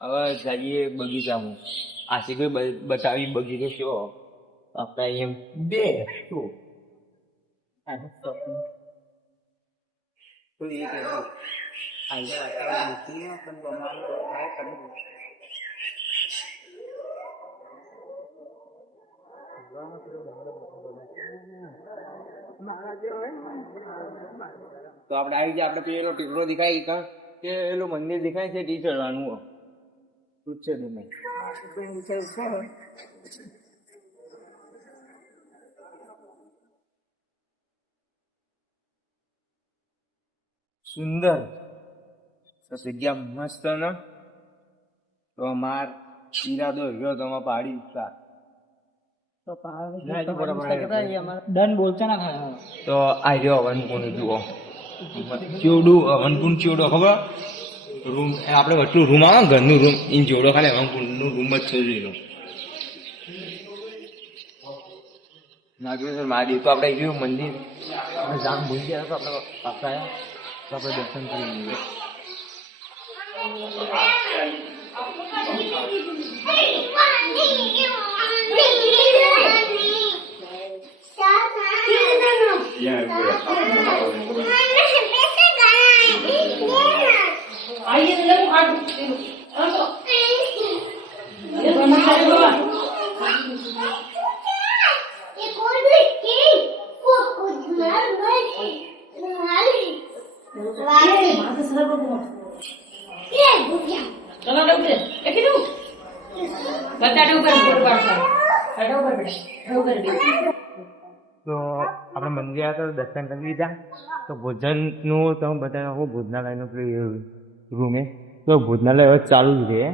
હવે જઈએ બગીચામાં. આશિક બતાવી બગીચો કેવો. આપણે અહીંયા બે શું આનું શોપિંગ તો એ કહેવું આજે વાતાવરણ મૂકીને પણ તમારું થાય કરવું. તો આપણે આવી જાય. આપણે પેલો ટીકડો દેખાય કે પેલું મંદિર દેખાય છે ટી ચડવાનું પૂછશે તમે. સુંદર જગ્યા મસ્ત ને. તો અમાર ઈરાદો રહ્યો તમે પાડી ડન બોલતા ના ખાય. તો આ રહ્યો વનકુંડ જુઓ. ચેવડું વનકુંડ ચેવડો ખબર રૂમ આપણે વટલું રૂમ આવે ઘરનું રૂમ એ જોડો ખાલી વનકુંડનું રૂમ જ છે જોઈ લો. નાગ્યો મારી તો આપણે ગયું મંદિર જામ ભૂલી ગયા તો આપણે પાછા તો આપણે દર્શન કરી લઈએ. તો આપણે મંદિર આવ્યા તો દર્શન કરી લીધા. તો ભોજનનું તમે બતાવ્યું ભોજનાલયનું રૂમે તો ભોજનાલય હવે ચાલુ જ રહે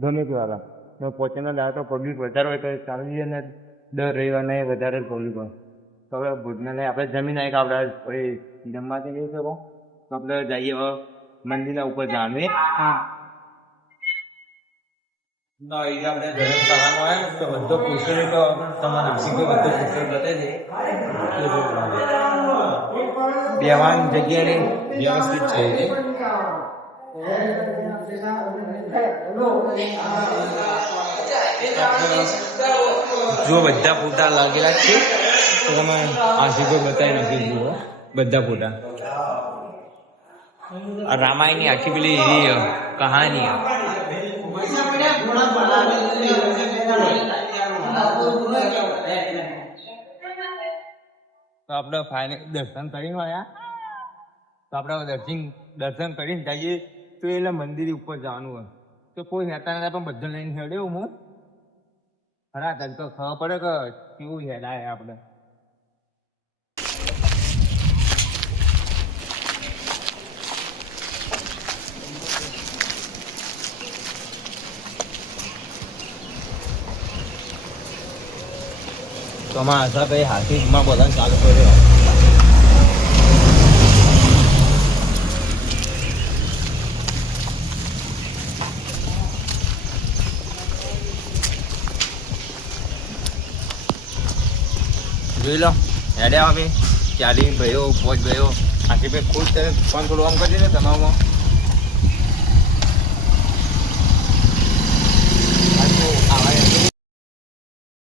ગમે તેવા. તો પહોંચેના દાડા તો પબ્લિક વધારે હોય તો ચાલુ જ ને દર રવિવારને વધારે પબ્લિક હોય. તો હવે ભોજનાલય આપણે જમીન આવી કે આપણે જમવા જઈએ શકો તો આપણે જઈએ હવે મંદિરના ઉપર જવાનું. હા આપણે ધર્મશાળામાં આવે તો બધો પૂછે તો તમારે નાસિક બધો પૂછે બતાવી દે. બેવાની જગ્યાની વ્યવસ્થિત છે. જો બધા ફોટા લાગેલા છે તો તમે આશિકો બતાવી નાખી જુઓ બધા ફોટા. રામાયણની આખી પેલી કહાની તો આપણે ફાઇનલ દર્શન કરીને આવ્યા. તો આપણે દર્શન કરીને જઈએ તો એટલે મંદિર ઉપર જવાનું હોય તો કોઈ હેતા નતા પણ બધા લઈને હેડ્યો હું ખરા તને તો ખબર પડે કે કેવું હેડાય આપણે. તો અમારા હિસાબે હાથીમાં બધાને ચાલુ કર્યો. જોઈ લો હેડ્યા અમે 40 ભાઈઓ 5 ભાઈઓ આખી ભાઈ ખુદ ફોન થોડું આમ કરી દે તમામમાં.